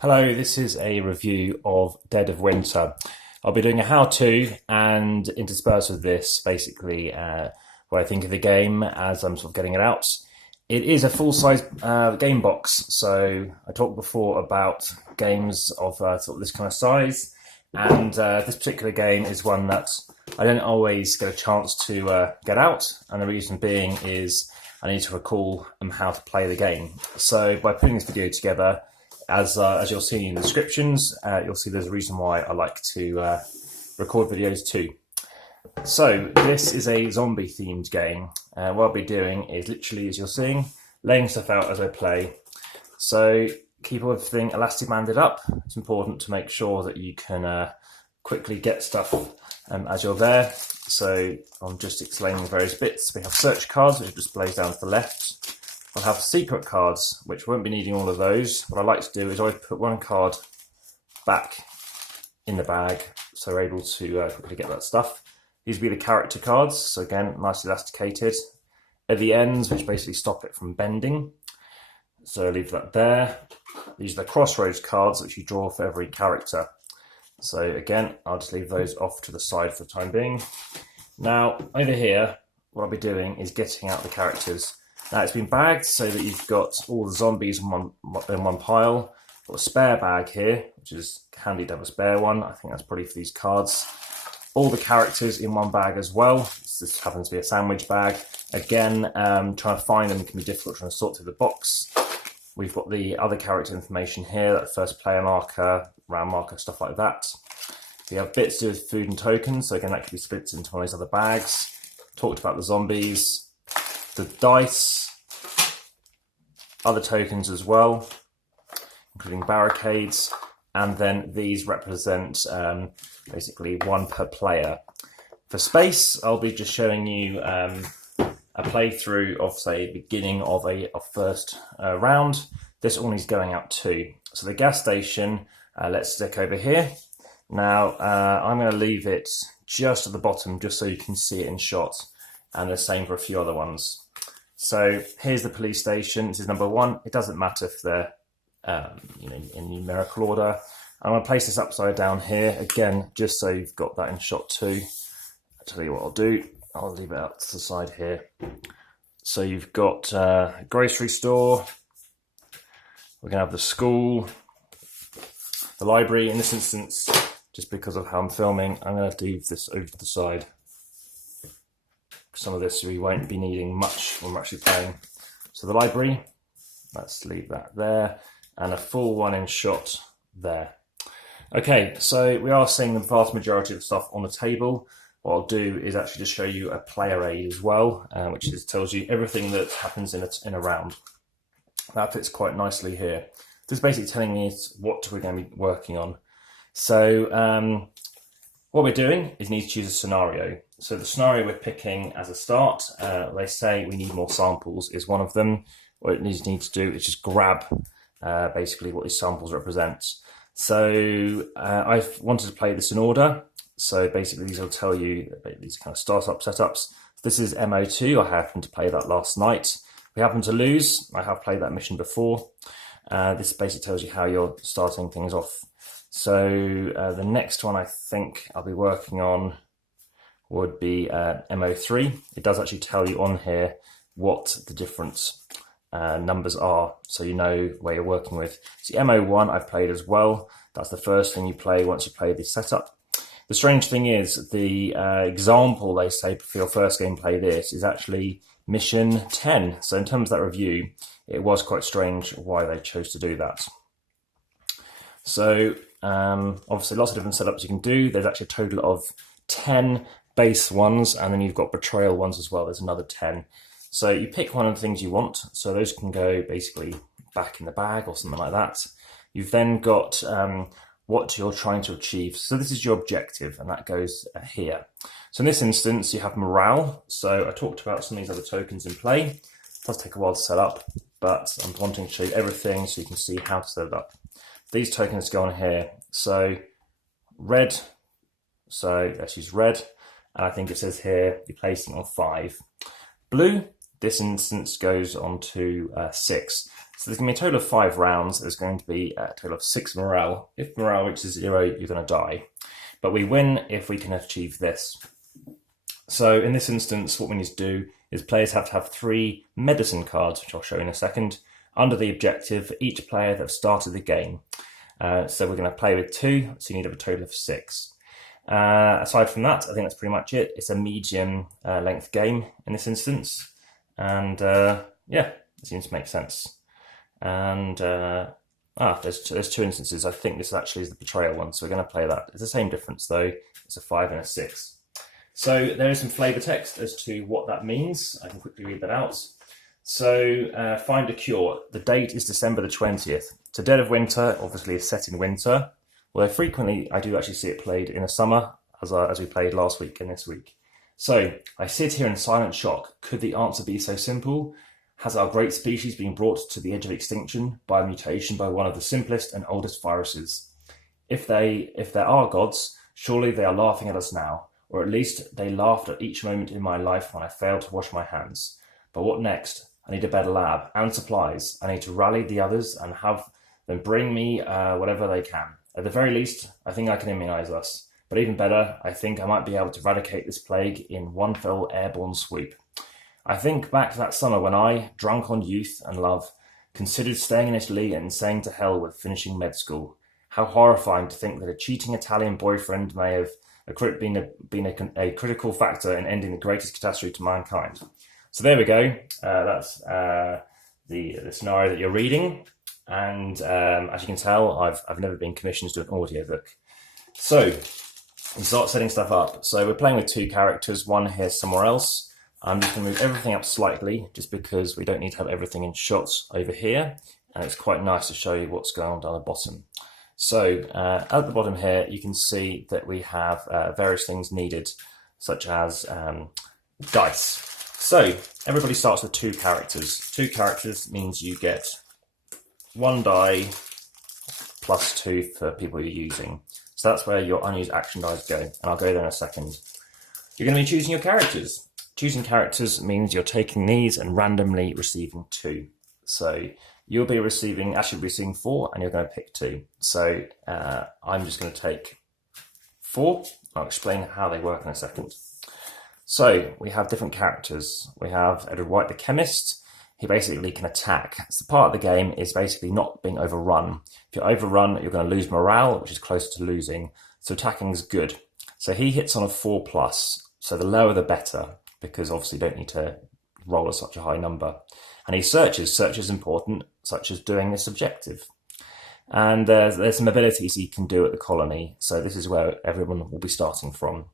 Hello, this is a review of Dead of Winter. I'll be doing a how-to and interspersed with this, basically what I think of the game as I'm sort of getting it out. It is a full-size game box, so I talked before about games of sort of this kind of size, and this particular game is one that I don't always get a chance to get out, and the reason being is I need to recall how to play the game. So by putting this video together, as you'll see in the descriptions, you'll see there's a reason why I like to record videos too. So this is a zombie themed game. What I'll be doing is literally, as you're seeing, laying stuff out as I play. So keep everything elastic banded up. It's important to make sure that you can quickly get stuff as you're there. So I'm just explaining the various bits. We have search cards, which displays down to the left. I'll have secret cards, which won't be needing all of those. What I like to do is always put one card back in the bag, so we're able to quickly get that stuff. These will be the character cards, so again, nicely elasticated. At the ends, which basically stop it from bending. So I'll leave that there. These are the Crossroads cards, which you draw for every character. So again, I'll just leave those off to the side for the time being. Now, over here, what I'll be doing is getting out the characters. Now it's been bagged so that you've got all the zombies in one pile. Got a spare bag here, which is handy to have a spare one. I think that's probably for these cards. All the characters in one bag as well. This happens to be a sandwich bag. Again, trying to find them can be difficult, trying to sort through the box. We've got the other character information here, that first player marker, round marker, stuff like that. We have bits to do with food and tokens, so again that can be split into one of these other bags. Talked about the zombies. The dice, other tokens as well, including barricades, and then these represent basically one per player. For space, I'll be just showing you a playthrough of, say, beginning of a first round. This all needs going out too. So the gas station, let's stick over here. Now, I'm going to leave it just at the bottom, just so you can see it in shot, and the same for a few other ones. So here's the police station. This is number one. It doesn't matter if they're in numerical order. I'm going to place this upside down here again, just so you've got that in shot too. I'll tell you what I'll do. I'll leave it out to the side here. So you've got a grocery store. We're going to have the school, the library. In this instance, just because of how I'm filming, I'm going to leave this over to the side. Some of this we won't be needing much when we're actually playing. So the library, let's leave that there, and a full one in shot there. Okay, so we are seeing the vast majority of the stuff on the table. What I'll do is actually just show you a player aid as well, which tells you everything that happens in a round. That fits quite nicely here. This is basically telling me what we're going to be working on. So what we're doing is need to choose a scenario. So the scenario we're picking as a start, they say we need more samples is one of them. What it needs to do is just grab basically what these samples represent. So I've wanted to play this in order. So basically these will tell you these kind of startup setups. This is MO2, I happened to play that last night. We happen to lose, I have played that mission before. This basically tells you how you're starting things off. So the next one I think I'll be working on would be MO3. It does actually tell you on here what the different numbers are, so you know where you're working with. So MO1 I've played as well. That's the first thing you play once you play the setup. The strange thing is the example they say for your first game play this is actually mission 10. So in terms of that review, it was quite strange why they chose to do that. So obviously lots of different setups you can do. There's actually a total of 10 base ones, and then you've got betrayal ones as well. There's another 10. So you pick one of the things you want. So those can go basically back in the bag or something like that. You've then got what you're trying to achieve. So this is your objective, and that goes here. So in this instance, you have morale. So I talked about some of these other tokens in play. It does take a while to set up, but I'm wanting to show you everything so you can see how to set it up. These tokens go on here. So red, so let's use red. And I think it says here, you're placing on 5. Blue, this instance goes on to 6. So there's going to be a total of 5 rounds. There's going to be a total of 6 morale. If morale reaches 0, you're going to die. But we win if we can achieve this. So in this instance, what we need to do is players have to have 3 medicine cards, which I'll show in a second, under the objective for each player that have started the game. So we're going to play with 2, so you need to have a total of 6. Aside from that, I think that's pretty much it. It's a medium length game in this instance. And yeah, it seems to make sense. And there's 2 instances. I think this actually is the betrayal one, so we're going to play that. It's the same difference though. It's a 5 and a 6. So there is some flavour text as to what that means. I can quickly read that out. So find a cure. The date is December the 20th. So Dead of Winter obviously is set in winter, although frequently I do actually see it played in the summer, as we played last week and this week. So I sit here in silent shock. Could the answer be so simple? Has our great species been brought to the edge of extinction by a mutation by one of the simplest and oldest viruses? If there are gods, surely they are laughing at us now, or at least they laughed at each moment in my life when I failed to wash my hands. But what next? I need a better lab and supplies. I need to rally the others and have them bring me whatever they can. At the very least, I think I can immunise us. But even better, I think I might be able to eradicate this plague in one fell airborne swoop. I think back to that summer when I, drunk on youth and love, considered staying in Italy and saying to hell with finishing med school. How horrifying to think that a cheating Italian boyfriend may have been a critical factor in ending the greatest catastrophe to mankind. So there we go. That's the scenario that you're reading. And as you can tell, I've never been commissioned to do an audiobook. So we start setting stuff up. So we're playing with 2 characters, one here somewhere else. I'm just going to move everything up slightly just because we don't need to have everything in shots over here. And it's quite nice to show you what's going on down the bottom. So at the bottom here, you can see that we have various things needed, such as dice. So everybody starts with 2 characters. 2 characters means you get 1 die plus 2 for people you're using. So that's where your unused action dice go, and I'll go there in a second. You're going to be choosing your characters. Choosing characters means you're taking these and randomly receiving 2. So you'll be receiving 4, and you're going to pick 2. So I'm just going to take 4. I'll explain how they work in a second. So we have different characters. We have Edward White, the chemist. He basically can attack. So part of the game is basically not being overrun. If you're overrun, you're going to lose morale, which is close to losing. So attacking is good. So he hits on a 4+. So the lower the better, because obviously you don't need to roll such a high number. And he searches. Search is important, such as doing this objective. And there's some abilities he can do at the colony. So this is where everyone will be starting from.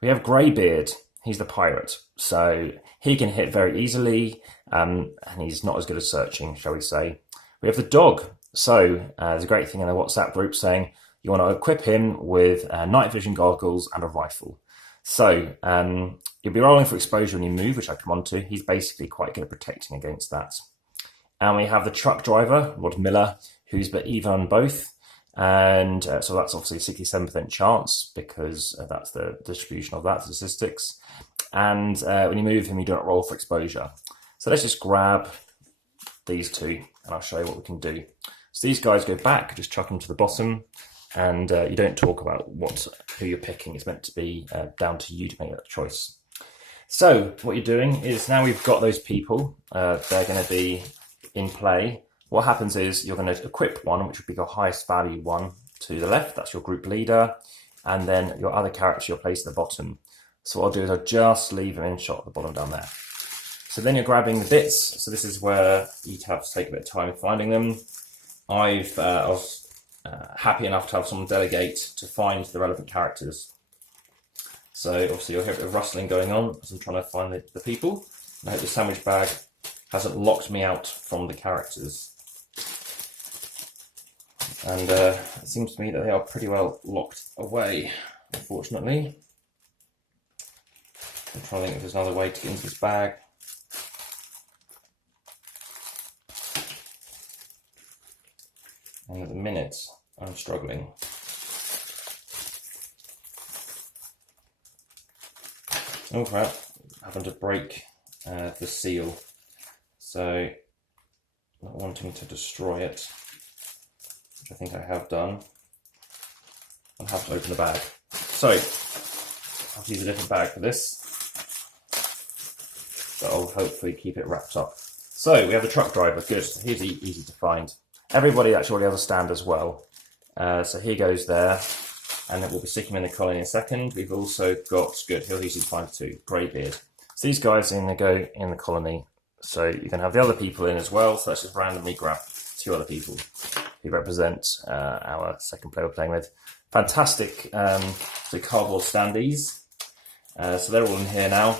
We have Greybeard. He's the pirate. So he can hit very easily, and he's not as good at searching, shall we say. We have the dog. So there's a great thing in the WhatsApp group saying you want to equip him with night vision goggles and a rifle. So you'll be rolling for exposure when you move, which I come on to. He's basically quite good at protecting against that. And we have the truck driver, Rod Miller, who's even on both. And so that's obviously a 67% chance because that's the distribution of that statistics. And when you move him, you don't roll for exposure. So let's just grab these 2 and I'll show you what we can do. So these guys go back, just chuck them to the bottom. And you don't talk about who you're picking. It's meant to be down to you to make that choice. So what you're doing is now we've got those people. They're going to be in play. What happens is you're going to equip one, which would be your highest value one to the left. That's your group leader. And then your other character you'll place at the bottom. So what I'll do is I'll just leave them in shot at the bottom down there. So then you're grabbing the bits. So this is where you'd have to take a bit of time finding them. I was happy enough to have someone delegate to find the relevant characters. So obviously you'll hear a bit of rustling going on as I'm trying to find the people. And I hope the sandwich bag hasn't locked me out from the characters. And it seems to me that they are pretty well locked away, unfortunately. I'm trying to think if there's another way to get into this bag. And at the minute, I'm struggling. Oh crap, happened to break the seal. So not wanting to destroy it, which I think I have done, I'll have to open the bag. So, I'll use a different bag for this. That'll hopefully keep it wrapped up. So, we have the truck driver. Good. He's easy to find. Everybody actually already has a stand as well. So he goes there, and then we'll be sticking him in the colony in a second. We've also got, good, he'll easy to find too, Greybeard. So these guys are going to go in the colony. So you can have the other people in as well. So let's just randomly grab 2 other people who represent our second player we're playing with. Fantastic cardboard standees. So they're all in here now.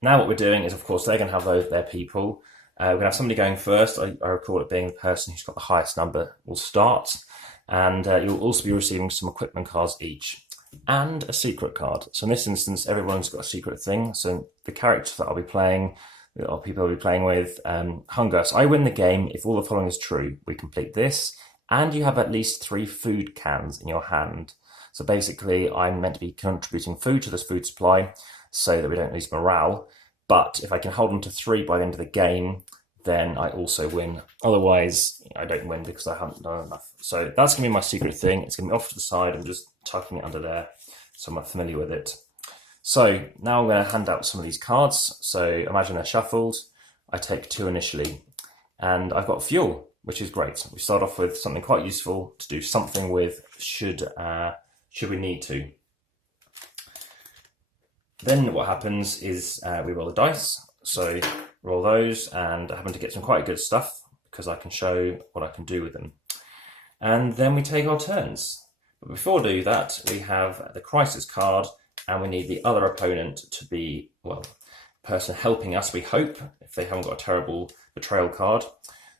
Now what we're doing is, of course, they're going to have their people. We're going to have somebody going first. I recall it being the person who's got the highest number will start. And you'll also be receiving some equipment cards each. And a secret card. So in this instance, everyone's got a secret thing. So the characters that I'll be playing, or people I'll be playing with, hunger. So I win the game if all the following is true. We complete this, and you have at least 3 food cans in your hand. So basically, I'm meant to be contributing food to this food supply so that we don't lose morale. But if I can hold on to 3 by the end of the game, then I also win. Otherwise, I don't win because I haven't done enough. So that's going to be my secret thing. It's going to be off to the side. I'm just tucking it under there, so I'm not familiar with it. So now I'm going to hand out some of these cards. So imagine they're shuffled. I take 2 initially, and I've got fuel, which is great. We start off with something quite useful to do something with should we need to. Then what happens is we roll the dice. So roll those, and I happen to get some quite good stuff because I can show what I can do with them. And then we take our turns. But before we do that, we have the crisis card, and we need the other opponent to be, well, the person helping us, we hope, if they haven't got a terrible betrayal card.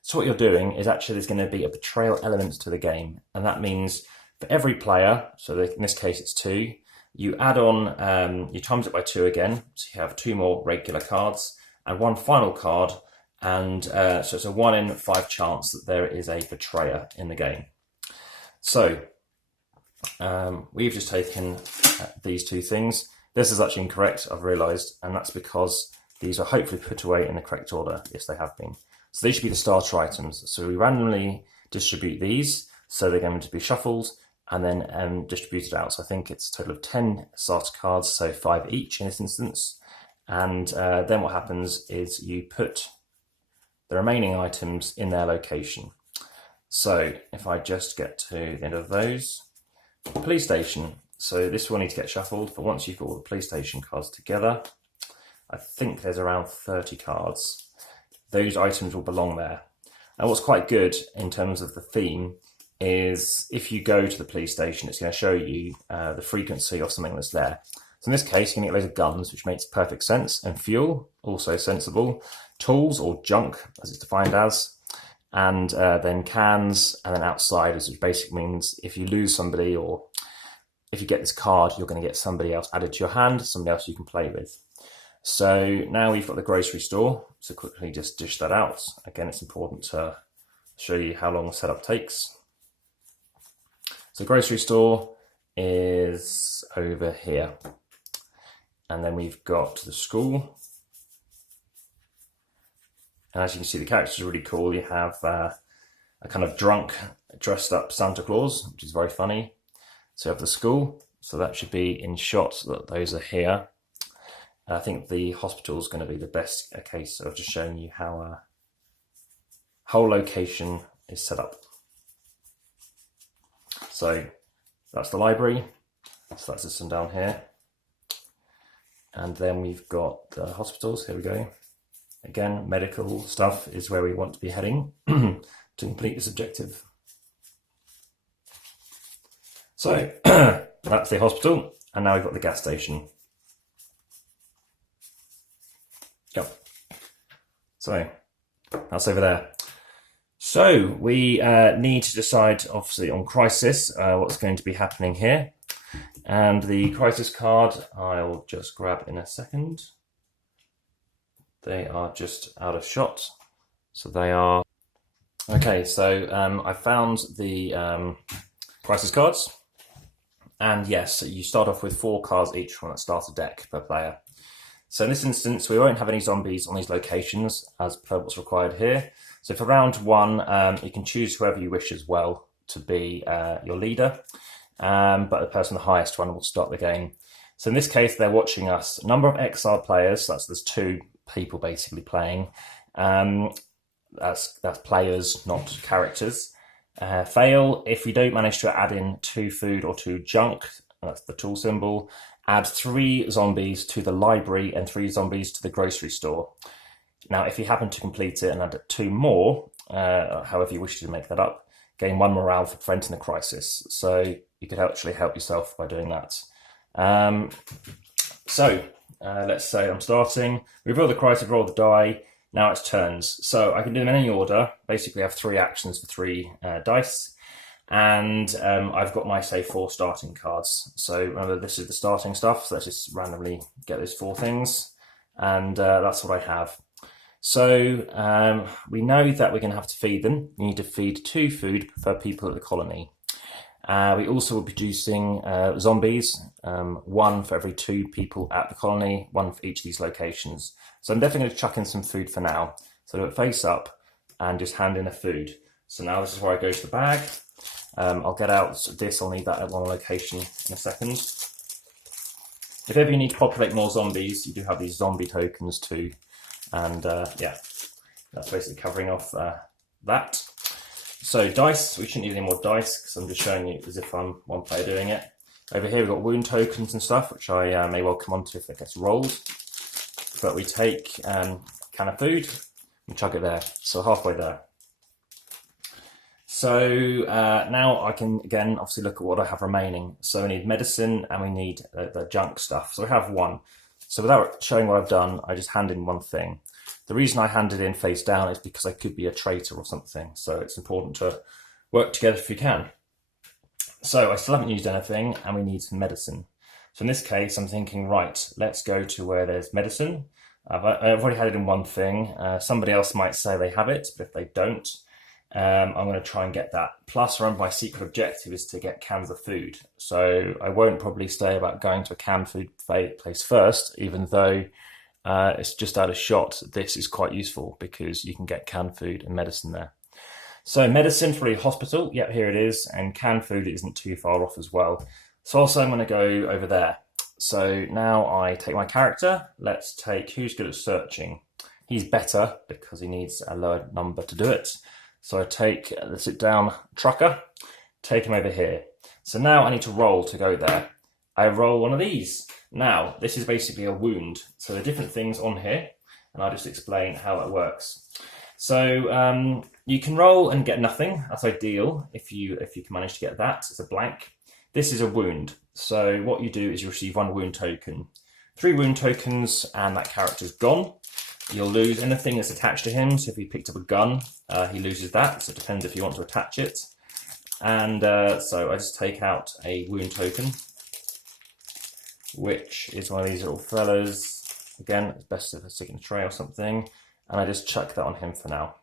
So what you're doing is actually there's going to be a betrayal element to the game, and that means for every player, so in this case it's 2, you add on, you times it by 2 again, so you have 2 more regular cards, and 1 final card, and so it's a 1 in 5 chance that there is a betrayer in the game. So we've just taken these 2 things. This is actually incorrect, I've realised, and that's because these are hopefully put away in the correct order. Yes, they have been. So these should be the starter items. So we randomly distribute these, so they're going to be shuffled and then distributed out. So I think it's a total of 10 starter cards, so 5 each in this instance. And then what happens is you put the remaining items in their location. So if I just get to the end of those, police station. So this will need to get shuffled, but once you've got all the police station cards together, I think there's around 30 cards. Those items will belong there. Now what's quite good in terms of the theme is if you go to the police station, it's going to show you the frequency of something that's there. So in this case, you can get loads of guns, which makes perfect sense, and fuel, also sensible, tools or junk, as it's defined as, and then cans, and then outsiders, which basically means if you lose somebody or if you get this card, you're going to get somebody else added to your hand, somebody else you can play with. So now we've got the grocery store, so quickly just dish that out. Again, it's important to show you how long the setup takes. So grocery store is over here. And then we've got the school. And as you can see, the characters are really cool. You have a kind of drunk, dressed up Santa Claus, which is very funny. So you have the school. So that should be in shot that those are here. And I think the hospital is going to be the best case of just showing you how a whole location is set up. So that's the library. So that's this one down here. And then we've got the hospitals. Here we go. Again, medical stuff is where we want to be heading to complete this objective. So that's the hospital. And now we've got the gas station. Go. So that's over there. So we need to decide, obviously, on crisis, what's going to be happening here. And the crisis card, I'll just grab in a second. They are just out of shot. So they are... Okay, so I found the crisis cards. And yes, you start off with 4 cards each from that starter deck per player. So in this instance, we won't have any zombies on these locations as per what's required here. So for round 1, you can choose whoever you wish as well to be your leader, but the person the highest one will start the game. So in this case, they're watching us. Number of exiled players, there's 2 people basically playing. That's players, not characters. Fail, if you don't manage to add in 2 food or 2 junk, that's the tool symbol. Add 3 zombies to the library and 3 zombies to the grocery store. Now, if you happen to complete it and add 2 more, however you wish to make that up, gain 1 morale for preventing a crisis. So you could actually help yourself by doing that. Let's say I'm starting. We've rolled the crisis, rolled the die. Now it's turns. So I can do them in any order. Basically, I have 3 actions for 3 dice. And I've got my, say, 4 starting cards. So remember, this is the starting stuff. So let's just randomly get those 4 things. And that's what I have. So we know that we're going to have to feed them. You need to feed 2 food per people at the colony. We also will be producing zombies, 1 for every 2 people at the colony, 1 for each of these locations. So I'm definitely going to chuck in some food for now. So do it face up and just hand in a food. So now this is where I go to the bag. I'll get out this, I'll need that at 1 location in a second. If ever you need to populate more zombies, you do have these zombie tokens too. And yeah, that's basically covering off that. So dice, we shouldn't need any more dice because I'm just showing you as if I'm one player doing it. Over here we've got wound tokens and stuff, which I may well come onto if it gets rolled. But we take a can of food and chuck it there, so halfway there. So now I can, again, obviously look at what I have remaining. So we need medicine and we need the junk stuff. So I have 1. So without showing what I've done, I just hand in 1 thing. The reason I hand it in face down is because I could be a traitor or something. So it's important to work together if you can. So I still haven't used anything and we need some medicine. So in this case, I'm thinking, right, let's go to where there's medicine. I've already had it in 1 thing. Somebody else might say they have it, but if they don't, I'm going to try and get that. Plus, remember, my secret objective is to get cans of food. So I won't probably stay about going to a canned food place first, even though it's just out of shot. This is quite useful because you can get canned food and medicine there. So medicine for a hospital, yep, here it is. And canned food isn't too far off as well. So also I'm going to go over there. So now I take my character. Let's take, who's good at searching? He's better because he needs a lower number to do it. So I take the sit down trucker, take him over here. So now I need to roll to go there. I roll 1 of these. Now, this is basically a wound. So there are different things on here, and I'll just explain how it works. So you can roll and get nothing. That's ideal if you can manage to get that. It's a blank. This is a wound. So what you do is you receive 1 wound token. 3 wound tokens, and that character's gone. You'll lose anything that's attached to him. So if he picked up a gun, he loses that. So it depends if you want to attach it. And so I just take out a wound token, which is 1 of these little fellas. Again, it's best if I stick in a tray or something. And I just chuck that on him for now.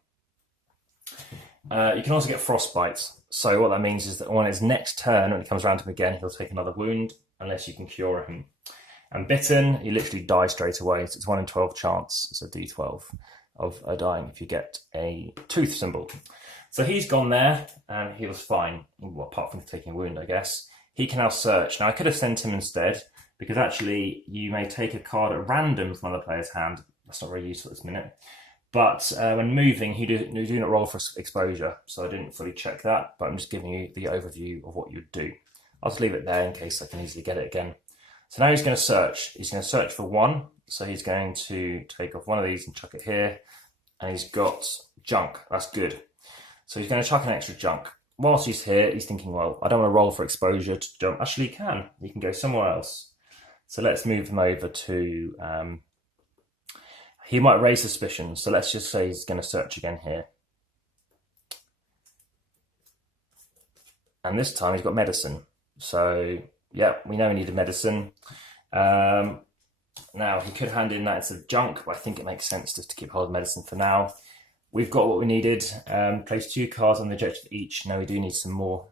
You can also get Frostbite. So what that means is that on his next turn, when it comes around to him again, he'll take another wound unless you can cure him. And bitten, you literally die straight away. So it's 1 in 12 chance. It's a D12 of dying if you get a tooth symbol. So he's gone there and he was fine. Well, apart from taking a wound, I guess. He can now search. Now I could have sent him instead because actually you may take a card at random from another player's hand. That's not very useful at this minute. But when moving, you do not roll for exposure. So I didn't fully check that, but I'm just giving you the overview of what you'd do. I'll just leave it there in case I can easily get it again. So now he's going to search. He's going to search for 1. So he's going to take off 1 of these and chuck it here. And he's got junk. That's good. So he's going to chuck an extra junk. Whilst he's here, he's thinking, well, I don't want to roll for exposure to jump. Actually, he can. He can go somewhere else. So let's move him over to... he might raise suspicion. So let's just say he's going to search again here. And this time he's got medicine. So... yeah, we know we needed medicine. Now, he could hand in that instead of junk, but I think it makes sense just to keep hold of medicine for now. We've got what we needed. Place 2 cards on the objective each. Now we do need some more.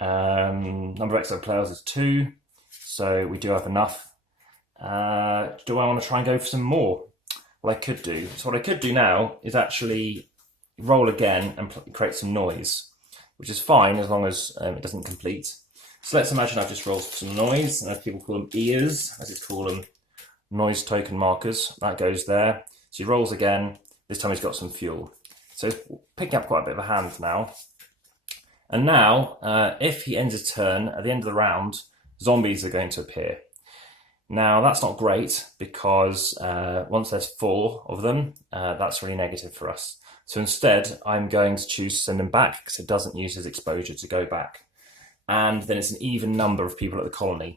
Number of extra players is 2, so we do have enough. Do I want to try and go for some more? Well, I could do. So what I could do now is actually roll again and create some noise, which is fine as long as it doesn't complete. So let's imagine I've just rolled some noise, and as people call them ears, I just call them noise token markers. That goes there. So he rolls again. This time he's got some fuel. So he's picking up quite a bit of a hand now. And now, if he ends his turn, at the end of the round, zombies are going to appear. Now, that's not great because once there's 4 of them, that's really negative for us. So instead, I'm going to choose to send him back because it doesn't use his exposure to go back. And then it's an even number of people at the colony.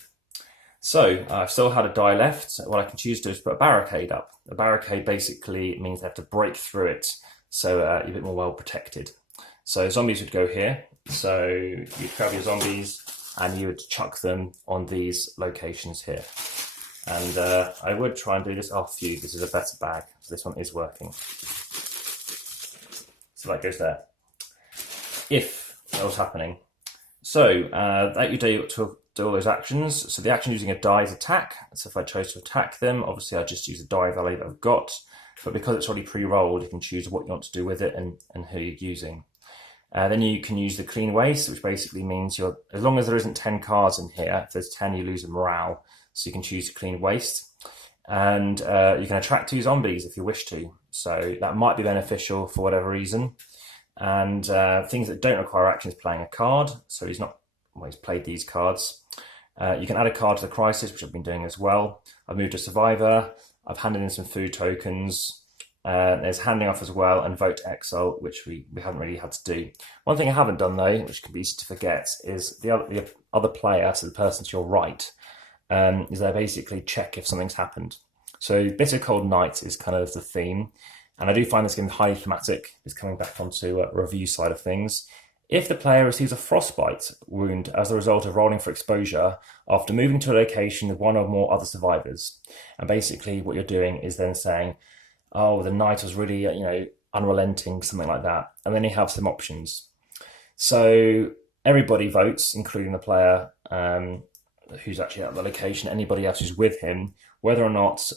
So I've still had a die left. What I can choose to do is put a barricade up. A barricade basically means they have to break through it, so you're a bit more well protected. So zombies would go here. So you'd grab your zombies and you would chuck them on these locations here. And I would try and do this. Oh, phew, this is a better bag. So this one is working. So that goes there. If that was happening. So that you do to do all those actions. So the action using a die is attack. So if I chose to attack them, obviously I just use a die value that I've got. But because it's already pre-rolled, you can choose what you want to do with it and who you're using. Then you can use the clean waste, which basically means as long as there isn't 10 cards in here, if there's 10, you lose a morale. So you can choose to clean waste. And you can attract 2 zombies if you wish to. So that might be beneficial for whatever reason. And things that don't require action is playing a card. So he's played these cards. You can add a card to the crisis, which I've been doing as well. I've moved a survivor. I've handed in some food tokens. There's handing off as well, and vote exile, which we haven't really had to do. One thing I haven't done though, which can be easy to forget, is the other player, so the person to your right, is they basically check if something's happened. So Bitter Cold Night is kind of the theme, and I do find this game highly thematic. It's coming back onto a review side of things. If the player receives a Frostbite wound as a result of rolling for exposure after moving to a location with 1 or more other survivors, and basically what you're doing is then saying, oh, the night was really, unrelenting, something like that. And then you have some options. So everybody votes, including the player who's actually at the location, anybody else who's with him, whether or not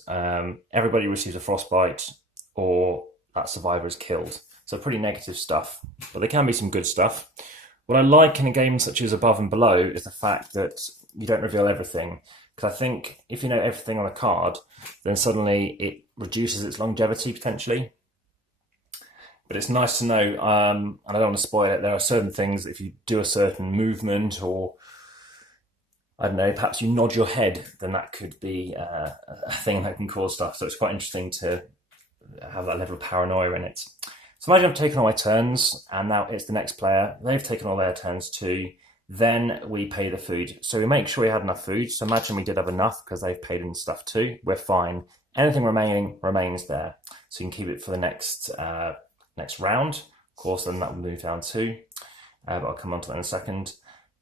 everybody receives a frostbite or that survivor is killed. So pretty negative stuff, but there can be some good stuff. What I like in a game such as Above and Below is the fact that you don't reveal everything. Because I think if you know everything on a card, then suddenly it reduces its longevity potentially. But it's nice to know, and I don't want to spoil it, there are certain things, if you do a certain movement or, I don't know, perhaps you nod your head, then that could be a thing that can cause stuff. So it's quite interesting to have that level of paranoia in it. So imagine I've taken all my turns, and now it's the next player. They've taken all their turns too. Then we pay the food. So we make sure we had enough food. So imagine we did have enough because they've paid in stuff too. We're fine. Anything remaining remains there. So you can keep it for the next round. Of course, then that will move down too. But I'll come on to that in a second.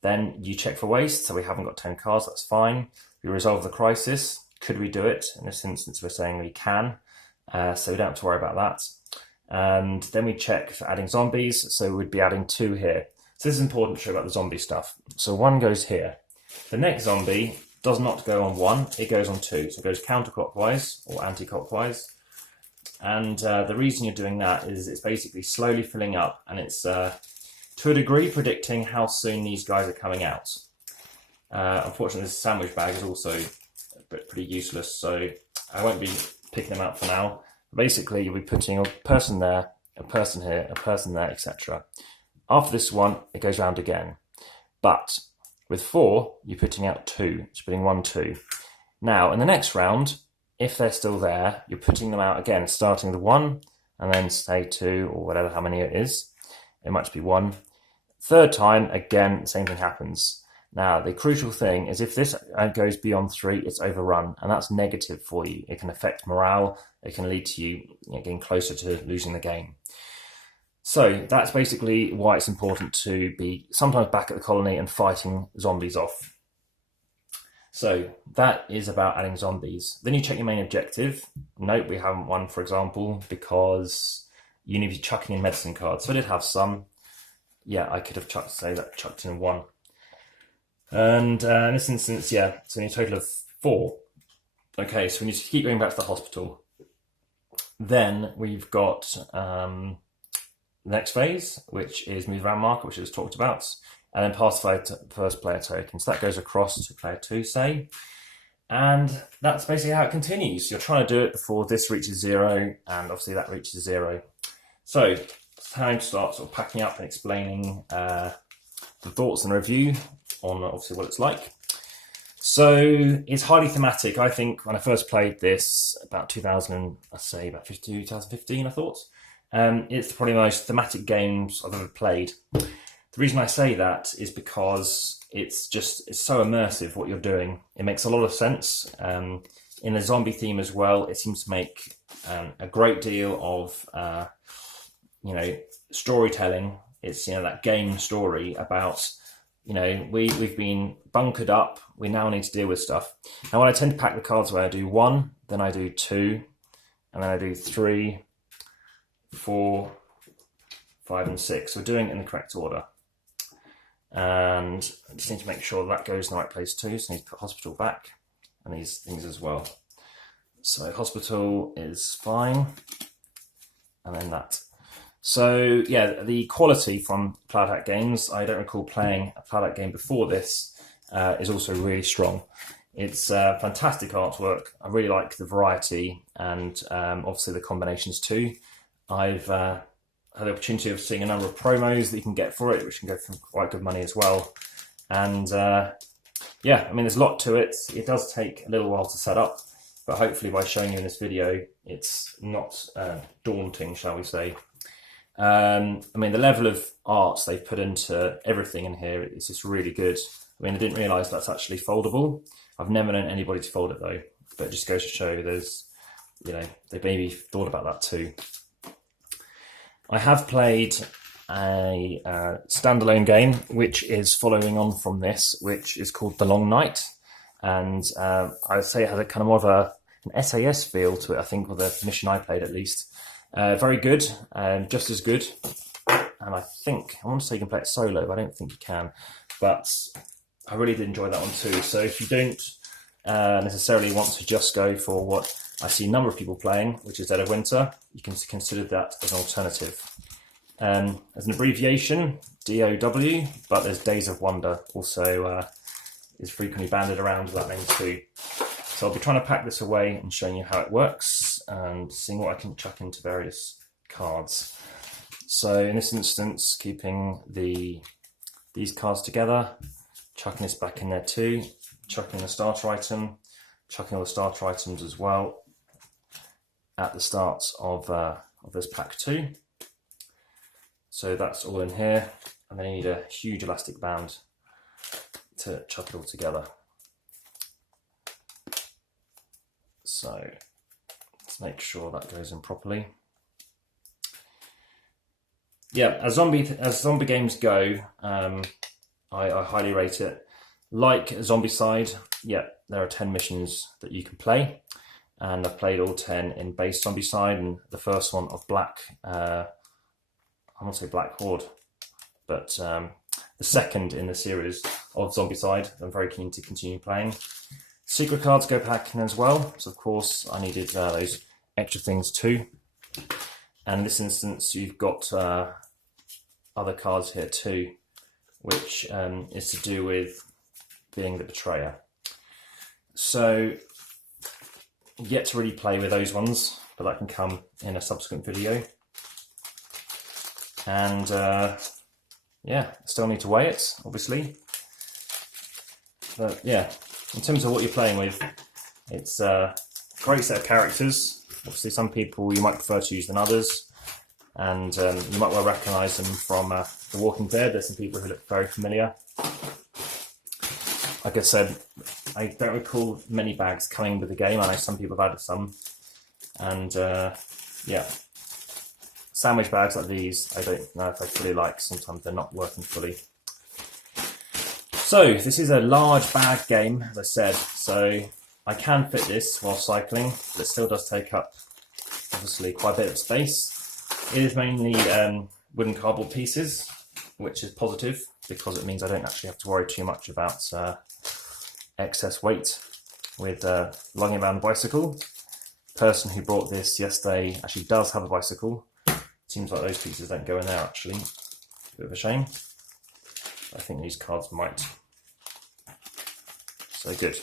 Then you check for waste. So we haven't got 10 cards. That's fine. We resolve the crisis. Could we do it? In this instance, we're saying we can. So we don't have to worry about that. And then we check for adding zombies. So we'd be adding 2 here. So this is important to show about the zombie stuff. So 1 goes here. The next zombie does not go on 1, it goes on 2. So it goes counterclockwise or anti-clockwise. And the reason you're doing that is it's basically slowly filling up, and it's to a degree predicting how soon these guys are coming out. Unfortunately, this sandwich bag is also pretty useless, so I won't be picking them out for now. Basically, you'll be putting a person there, a person here, a person there, etc. After this one, it goes round again. But with 4, you're putting out 2. So putting 1, 2. Now, in the next round, if they're still there, you're putting them out again, starting with 1, and then say 2, or whatever, how many it is. It might be 1. Third time, again, the same thing happens. Now, the crucial thing is if this goes beyond 3, it's overrun, and that's negative for you. It can affect morale. It can lead to you getting closer to losing the game. So that's basically why it's important to be sometimes back at the colony and fighting zombies off. So that is about adding zombies. Then you check your main objective. Nope, we haven't won, for example, because you need to be chucking in medicine cards. So I did have some. Yeah, I could have chucked in 1. And in this instance, yeah, so in a total of 4. Okay, so we need to keep going back to the hospital. Then we've got the next phase, which is move around marker, which is talked about, and then pass the first player token. So that goes across to player 2, say. And that's basically how it continues. You're trying to do it before this reaches 0, and obviously that reaches 0. So it's time to start sort of packing up and explaining the thoughts and review on obviously what it's like. So it's highly thematic. I think when I first played this about 2015, I thought. It's probably the most thematic games I've ever played. The reason I say that is because it's so immersive what you're doing. It makes a lot of sense. In the zombie theme as well, it seems to make a great deal of storytelling. It's that game story about we've been bunkered up. We now need to deal with stuff. And when I tend to pack the cards where I do 1, then I do 2, and then I do 3, 4, 5, and 6. So we're doing it in the correct order. And I just need to make sure that goes in the right place too. So I need to put hospital back and these things as well. So hospital is fine. And then that. So yeah, the quality from Cloud Hat Games, I don't recall playing a Cloud Hat game before this, is also really strong. It's fantastic artwork. I really like the variety and obviously the combinations too. I've had the opportunity of seeing a number of promos that you can get for it, which can go for quite good money as well. And yeah, I mean, there's a lot to it. It does take a little while to set up, but hopefully by showing you in this video, it's not daunting, shall we say. I mean, the level of art they've put into everything in here is just really good. I mean, I didn't realise that's actually foldable. I've never known anybody to fold it though, but it just goes to show there's, they maybe thought about that too. I have played a standalone game, which is following on from this, which is called The Long Night. And I would say it has a kind of more of an SAS feel to it, I think, with the mission I played at least. Very good, just as good. And I want to say you can play it solo, but I don't think you can. But I really did enjoy that one too. So if you don't necessarily want to just go for what I see a number of people playing, which is Dead of Winter, you can consider that as an alternative. As an abbreviation, DOW, but there's Days of Wonder also is frequently banded around with that name too. So I'll be trying to pack this away and showing you how it works and seeing what I can chuck into various cards. So in this instance, keeping these cards together, chucking this back in there too, chucking the starter item, chucking all the starter items as well at the start of this pack too. So that's all in here, and then you need a huge elastic band to chuck it all together. So let's make sure that goes in properly. Yeah, as zombie games go, I highly rate it. Like Zombicide, yeah, there are 10 missions that you can play, and I've played all 10 in base Zombicide, and the first one of Black, I won't say Black Horde, but the second in the series of Zombicide. I'm very keen to continue playing. Secret cards go back in as well, so of course I needed those extra things too. And in this instance, you've got other cards here too, which is to do with being the betrayer. So yet to really play with those ones, but that can come in a subsequent video. And yeah, still need to weigh it, obviously. But yeah, in terms of what you're playing with, it's a great set of characters. Obviously, some people you might prefer to use than others, and you might well recognise them from The Walking Dead. There's some people who look very familiar. Like I said, I don't recall many bags coming with the game. I know some people have added some, and yeah, sandwich bags like these, I don't know if I fully like. Sometimes they're not working fully. So this is a large bag game, as I said, so I can fit this while cycling, but it still does take up, obviously, quite a bit of space. It is mainly wooden cardboard pieces, which is positive, because it means I don't actually have to worry too much about excess weight. with lugging around a bicycle. The person who bought this yesterday actually does have a bicycle. Seems like those pieces don't go in there actually. Bit of a shame. I think these cards might. So good.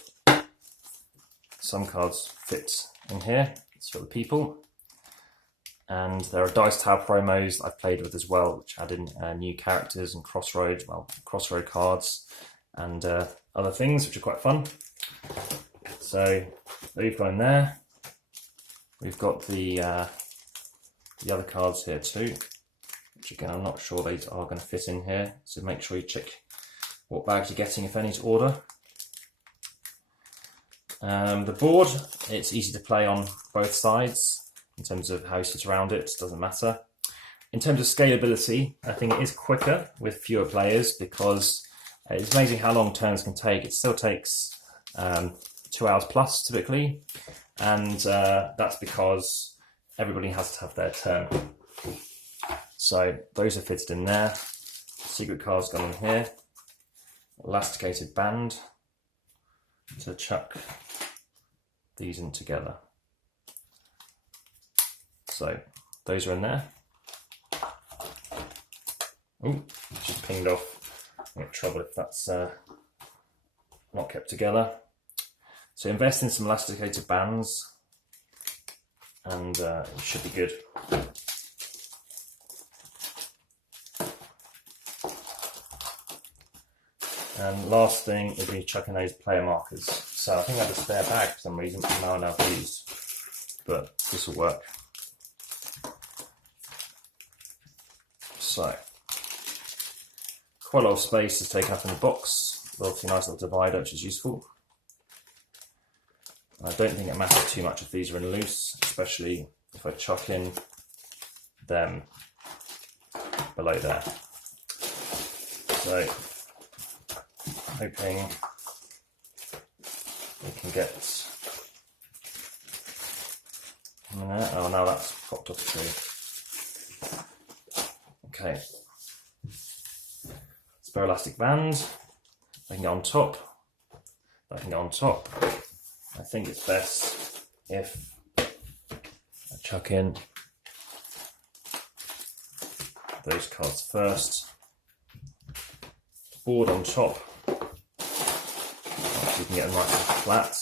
Some cards fit in here. It's for the people. And there are dice tower promos I've played with as well, which add in new characters and Crossroads cards and other things, which are quite fun. So we've got in there. We've got the other cards here too, which again I'm not sure these are going to fit in here. So make sure you check what bags you're getting, if any, to order. The board, it's easy to play on both sides. In terms of how you sit around it, doesn't matter. In terms of scalability, I think it is quicker with fewer players because it's amazing how long turns can take. It still takes 2 hours plus typically, and that's because everybody has to have their turn. So those are fitted in there. Secret cards gone in here. Elasticated band to chuck these in together. So those are in there. Oh, just pinged off. I'm in trouble if that's not kept together. So invest in some elasticated bands and it should be good. And last thing would be chucking those player markers. So I think I have a spare bag for some reason, but now I've used, but this will work. So, quite a lot of space is taken up in the box. Obviously a nice little divider, which is useful. I don't think it matters too much if these are in loose, especially if I chuck in them below there. So, hoping we can get in there. Oh, now that's popped off too. Okay, spare elastic band. I can get on top. I can get on top. I think it's best if I chuck in those cards first. Board on top. So you can get them nice and flat.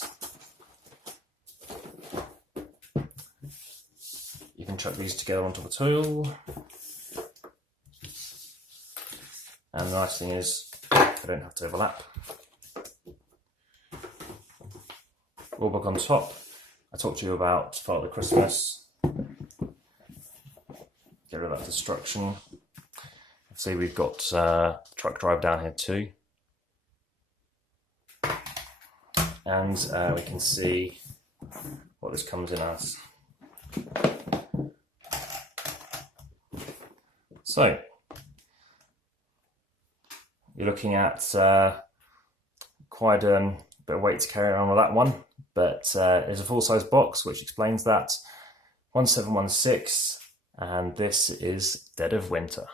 You can chuck these together on top of the tool. And the nice thing is, they don't have to overlap. Rulebook on top. I talked to you about Father Christmas. Get rid of that destruction. See, we've got truck drive down here too. And we can see what this comes in as. So, you're looking at quite a bit of weight to carry around with that one, but there's a full-size box which explains that. 1716, and this is Dead of Winter.